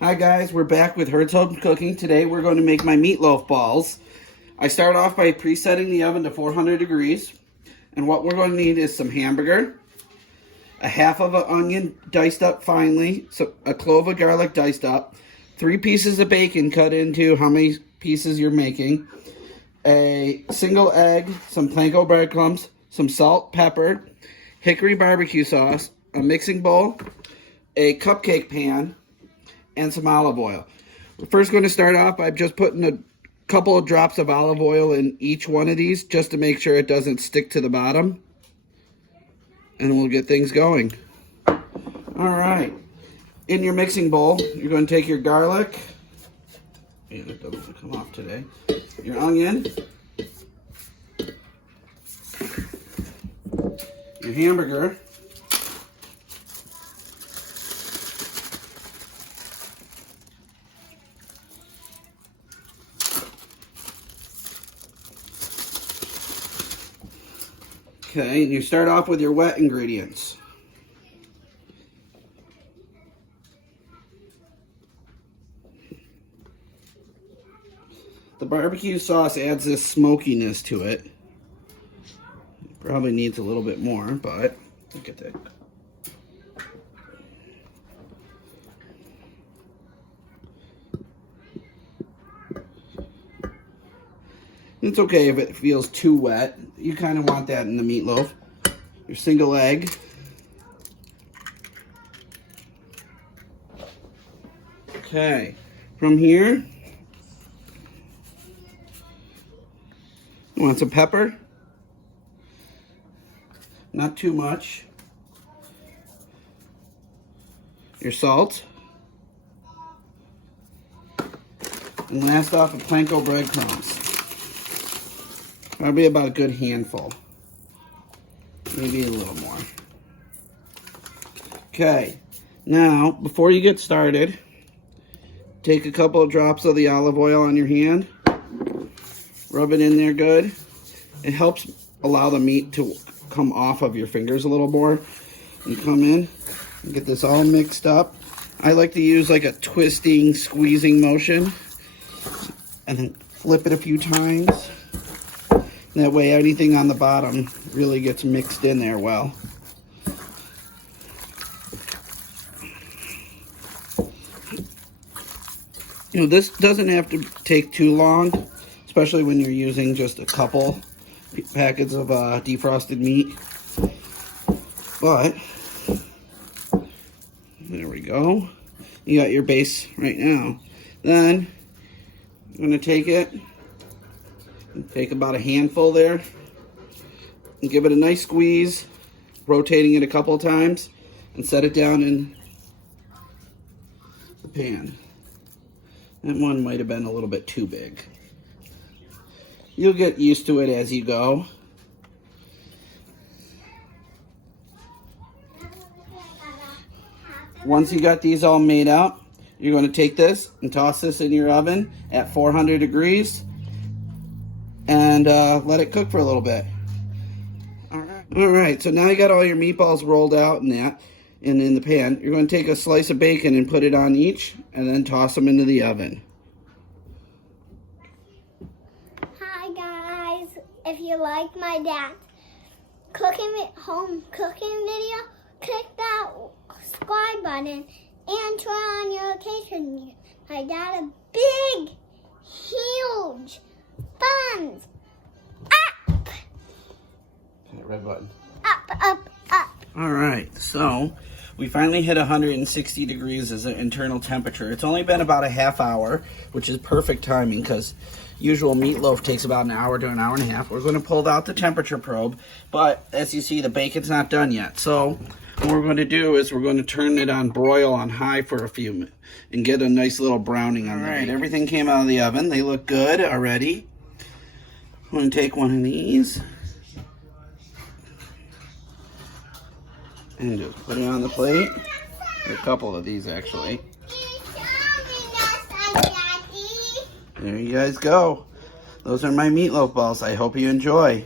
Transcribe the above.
Hi guys, we're back with Herd's Home Cooking. Today we're going to make my meatloaf balls. I start off by presetting the oven to 400 degrees. And what we're going to need is some hamburger, a half of an onion diced up finely, so a clove of garlic diced up, 3 pieces of bacon cut into how many pieces you're making, a single egg, some panko breadcrumbs, some salt, pepper, hickory barbecue sauce, a mixing bowl, a cupcake pan, and some olive oil. We're first going to start off by just putting a couple of drops of olive oil in each one of these just to make sure it doesn't stick to the bottom. And we'll get things going. Alright, in your mixing bowl, you're going to take your garlic, and it doesn't come off today, your onion, your hamburger, okay, and you start off with your wet ingredients. The barbecue sauce adds this smokiness to it. Probably needs a little bit more, but look at that. It's okay if it feels too wet. You kind of want that in the meatloaf. Your single egg. Okay, from here, you want some pepper. Not too much. Your salt. And last off, a panko breadcrumbs. Probably about a good handful. Maybe a little more. Okay, now before you get started, take a couple of drops of the olive oil on your hand. Rub it in there good. It helps allow the meat to come off of your fingers a little more. And come in and get this all mixed up. I like to use like a twisting, squeezing motion. And then flip it a few times. That way anything on the bottom really gets mixed in there well. You know, this doesn't have to take too long, especially when you're using just a couple packets of defrosted meat. But, there we go. You got your base right now. Then, I'm going to take it. Take about a handful there and give it a nice squeeze, rotating it a couple of times, and set it down in the pan. That one might have been a little bit too big. You'll get used to it as you go. Once you got these all made out, you're going to take this and toss this in your oven at 400 degrees. And let it cook for a little bit. Alright, so now you got all your meatballs rolled out and that, and in the pan. You're going to take a slice of bacon and put it on each, and then toss them into the oven. Hi guys, if you like my dad's home cooking video, click that subscribe button and turn on your notifications. My dad a big, huge buns. Up! Red button. Up, up, up. Alright, so we finally hit 160 degrees as an internal temperature. It's only been about a half hour, which is perfect timing because usual meatloaf takes about an hour to an hour and a half. We're going to pull out the temperature probe, but as you see, the bacon's not done yet. So what we're going to do is we're going to turn it on broil on high for a few minutes and get a nice little browning on there. Everything came out of the oven. They look good already. I'm going to take one of these and just put it on the plate. A couple of these, actually. There you guys go. Those are my meatloaf balls. I hope you enjoy.